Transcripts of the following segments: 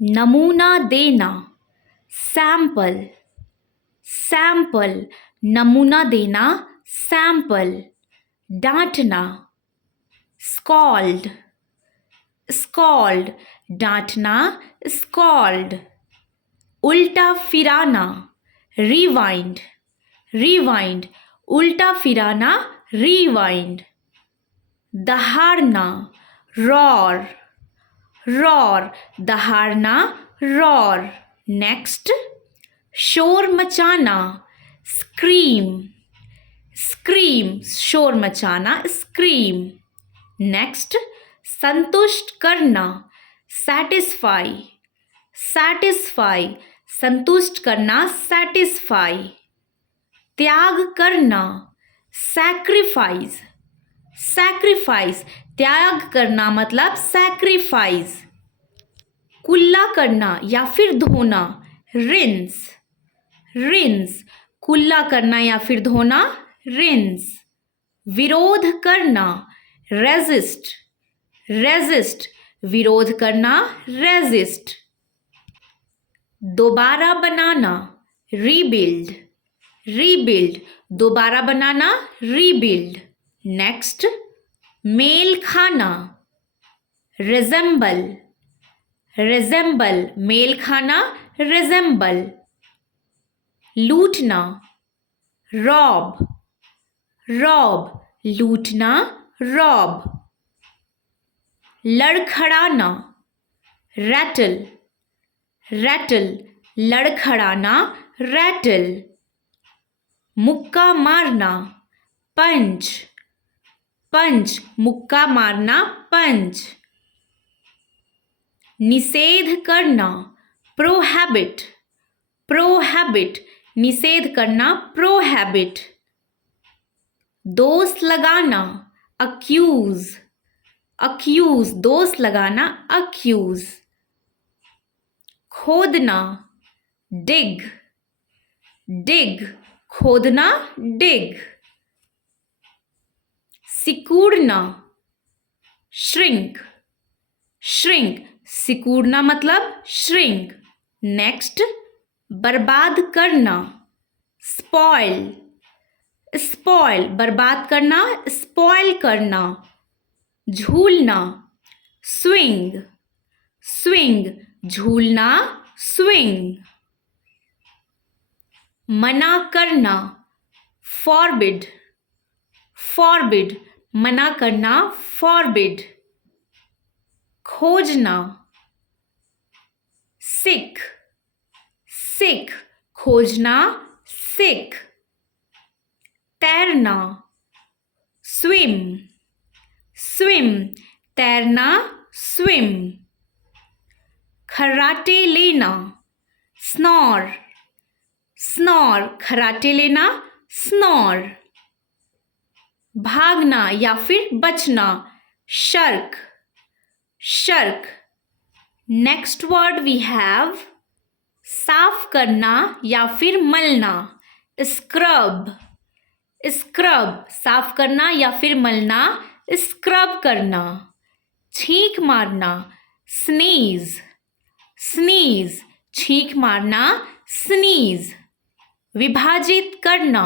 नमूना देना, sample, sample, नमूना देना, सैंपल। डांटना, स्कॉल्ड, स्कॉल्ड, डांटना, स्कॉल्ड। उल्टा फिराना, रिवाइंड, रिवाइंड, उल्टा फिराना, रिवाइंड। दहाड़ना, रॉर, रॉर, दहाड़ना, रॉर। नेक्स्ट, शोर मचाना, स्क्रीम, स्क्रीम, शोर मचाना, स्क्रीम। नेक्स्ट, संतुष्ट करना, सैटिस्फाई, सैटिस्फाई, संतुष्ट करना, सैटिस्फाई। त्याग करना, सैक्रिफाइस, सैक्रिफाइस, त्याग करना मतलब सैक्रिफाइस। कुल्ला करना या फिर धोना, रिंस, रिंस, कुल्ला करना या फिर धोना, रिंस। विरोध करना, रेजिस्ट, रेजिस्ट, विरोध करना, रेजिस्ट। दोबारा बनाना, रीबिल्ड, रीबिल्ड, दोबारा बनाना, रीबिल्ड। नेक्स्ट, मेल खाना, रिजेंबल, रिजेंबल, मेल खाना, रिजेंबल। लूटना, रॉब, रॉब, लूटना, रॉब। लड़खड़ाना, रैटल, रैटल, लड़खड़ाना, रैटल। मुक्का मारना, पंच, पंच, मुक्का मारना, पंच। निषेध करना, प्रोहैबिट, प्रोहैबिट, निषेध करना, प्रोहैबिट। दोष लगाना, अक्यूज, अक्यूज, दोष लगाना, अक्यूज। खोदना, डिग, डिग, खोदना, डिग। सिकुड़ना, श्रिंक, श्रिंक, सिकुड़ना मतलब श्रिंक। नेक्स्ट, बर्बाद करना, स्पॉइल, स्पॉइल, बर्बाद करना, स्पॉइल करना। झूलना, स्विंग, स्विंग, झूलना, स्विंग। मना करना, फॉरबिड, फॉरबिड, मना करना, फॉरबिड। खोजना, सिख, सिख, खोजना, सिख। तैरना, स्विम, स्विम, तैरना, स्विम। खर्राटे लेना, स्नॉर, स्नॉर, खर्राटे लेना, स्नॉर। भागना या फिर बचना, shirk, shirk. Next word we have साफ करना या फिर मलना, स्क्रब, स्क्रब, साफ करना या फिर मलना, स्क्रब करना। छींक मारना, स्नीज, स्नीज, छींक मारना, स्नीज। विभाजित करना,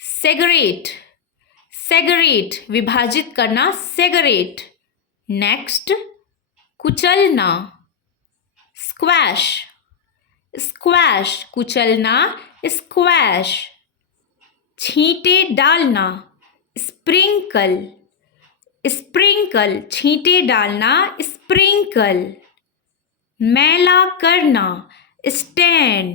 सेगरेट, सेगरेट, विभाजित करना, सेगरेट। नेक्स्ट, कुचलना, स्क्वैश, स्क्वैश, कुचलना, स्क्वैश। छींटे डालना, स्प्रिंकल, स्प्रिंकल, छींटे डालना, स्प्रिंकल। मैला करना, स्टेन,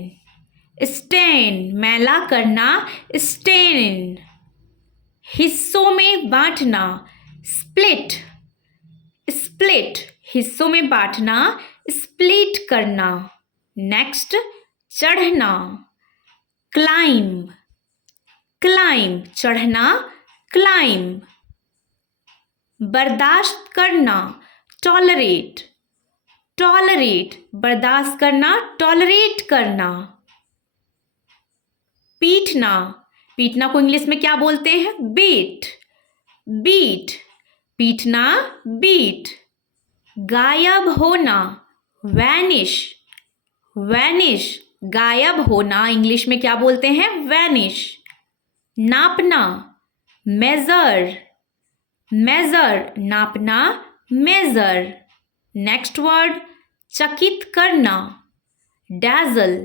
स्टेन, मैला करना, स्टेन। हिस्सों में बांटना, स्प्लिट, स्प्लिट, हिस्सों में बांटना, स्प्लिट करना। नेक्स्ट, चढ़ना, क्लाइंब, क्लाइंब, चढ़ना, क्लाइंब। बर्दाश्त करना, टॉलरेट, टॉलरेट, बर्दाश्त करना, टॉलरेट करना। पीटना, पीटना को इंग्लिश में क्या बोलते हैं? बीट, बीट, पीटना, बीट। गायब होना, वैनिश, वैनिश गायब होना इंग्लिश में क्या बोलते हैं? वैनिश। नापना, मेजर, मेजर नापना, मेजर। नेक्स्ट वर्ड चकित करना, डैजल,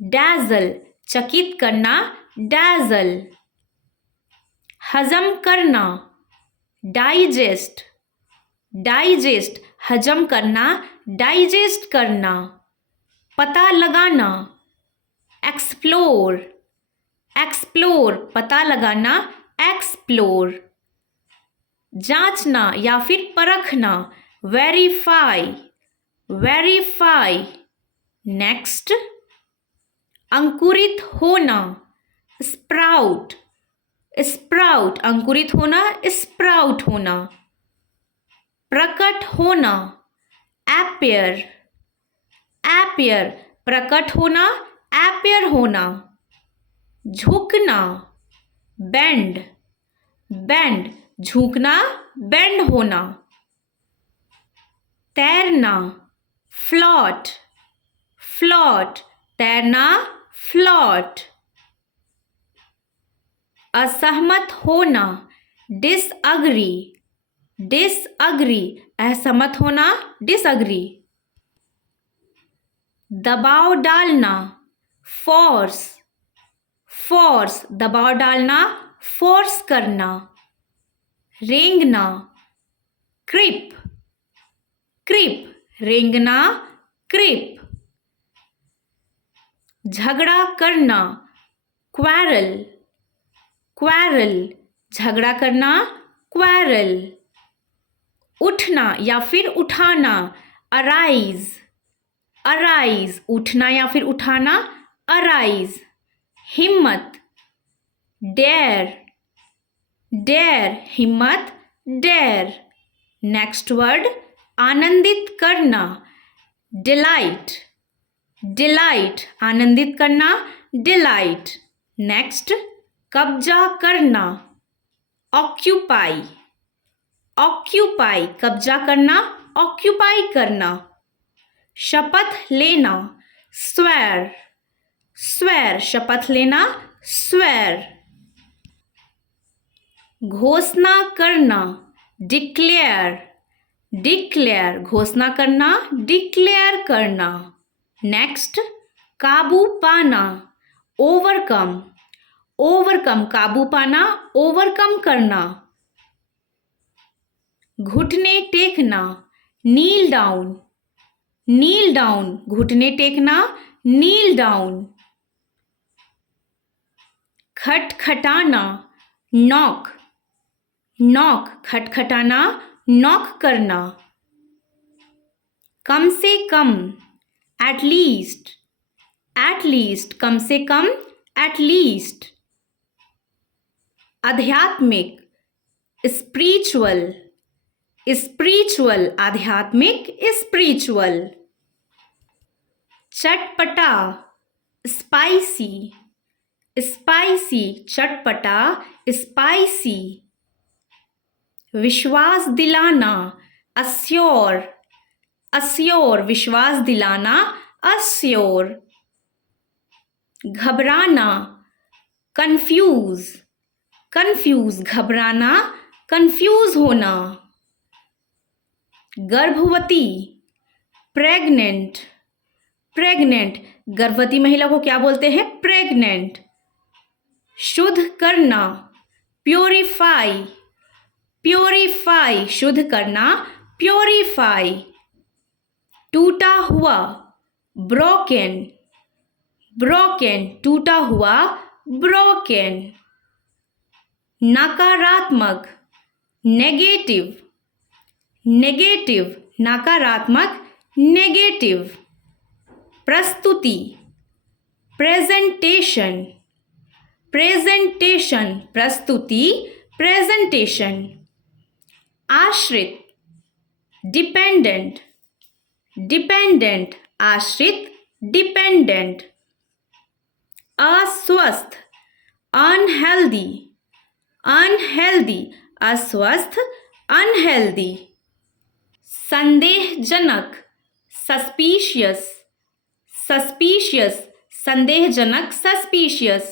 डैजल चकित करना, डैजल। हजम करना, डाइजेस्ट, डाइजेस्ट हजम करना, डाइजेस्ट करना। पता लगाना, एक्सप्लोर, एक्सप्लोर पता लगाना, एक्सप्लोर। जांचना या फिर परखना, वेरीफाई, वेरीफाई। नेक्स्ट अंकुरित होना, स्प्राउट, स्प्राउट अंकुरित होना, स्प्राउट होना। प्रकट होना, एपियर, एपियर प्रकट होना, एपियर होना। झुकना, बेंड, बेंड झुकना, बेंड होना। तैरना, फ्लॉट, फ्लॉट तैरना, फ्लॉट। असहमत होना, डिसअग्री, डिसअग्री असहमत होना, डिसअग्री। दबाव डालना, फोर्स, फोर्स दबाव डालना, फोर्स करना। रेंगना, क्रिप, क्रिप रेंगना, क्रिप। झगड़ा करना, क्वारल, क्वारल झगड़ा करना, क्वारल। उठना या फिर उठाना, अराइज, अराइज उठना या फिर उठाना, अराइज। हिम्मत, डेयर, डेयर हिम्मत, डेयर। नेक्स्ट वर्ड आनंदित करना, डिलाइट, डिलाइट आनंदित करना, डिलाइट। नेक्स्ट कब्जा करना, ऑक्यूपाई, ऑक्यूपाई कब्जा करना, ऑक्यूपाई करना। शपथ लेना, स्वेर, स्वेर शपथ लेना, स्वेर। घोषणा करना, डिक्लेयर, डिक्लेयर घोषणा करना, डिक्लेयर करना। नेक्स्ट काबू पाना, ओवरकम, ओवरकम काबू पाना, ओवरकम करना। घुटने टेकना, नील डाउन, नील डाउन घुटने टेकना, नील डाउन। खटखटाना, नॉक, नॉक खटखटाना, नॉक करना। कम से कम, एट लीस्ट, एट लीस्ट कम से कम, एट लीस्ट। आध्यात्मिक, स्पिरिचुअल, स्पिरिचुअल आध्यात्मिक, स्पिरिचुअल। चटपटा, स्पाइसी, स्पाइसी चटपटा, स्पाइसी। विश्वास दिलाना, अस्योर, अस्योर विश्वास दिलाना, अस्योर। घबराना, कंफ्यूज, कंफ्यूज घबराना, कंफ्यूज होना। गर्भवती, प्रेग्नेंट, प्रेग्नेंट गर्भवती महिला को क्या बोलते हैं? प्रेग्नेंट। शुद्ध करना, प्योरीफाई, प्योरीफाई शुद्ध करना, प्योरीफाई। टूटा हुआ, ब्रोकन, ब्रोकन टूटा हुआ, ब्रोकन। नकारात्मक, नेगेटिव, नेगेटिव नकारात्मक, नेगेटिव। प्रस्तुति, प्रेजेंटेशन, प्रेजेंटेशन प्रस्तुति, प्रेजेंटेशन। आश्रित, डिपेंडेंट, डिपेंडेंट आश्रित, डिपेंडेंट। अस्वस्थ, अनहेल्दी, अनहेल्दी अस्वस्थ, अनहेल्दी। संदेहजनक, सस्पिशियस, सस्पिशियस, संदेहजनक, सस्पिशियस।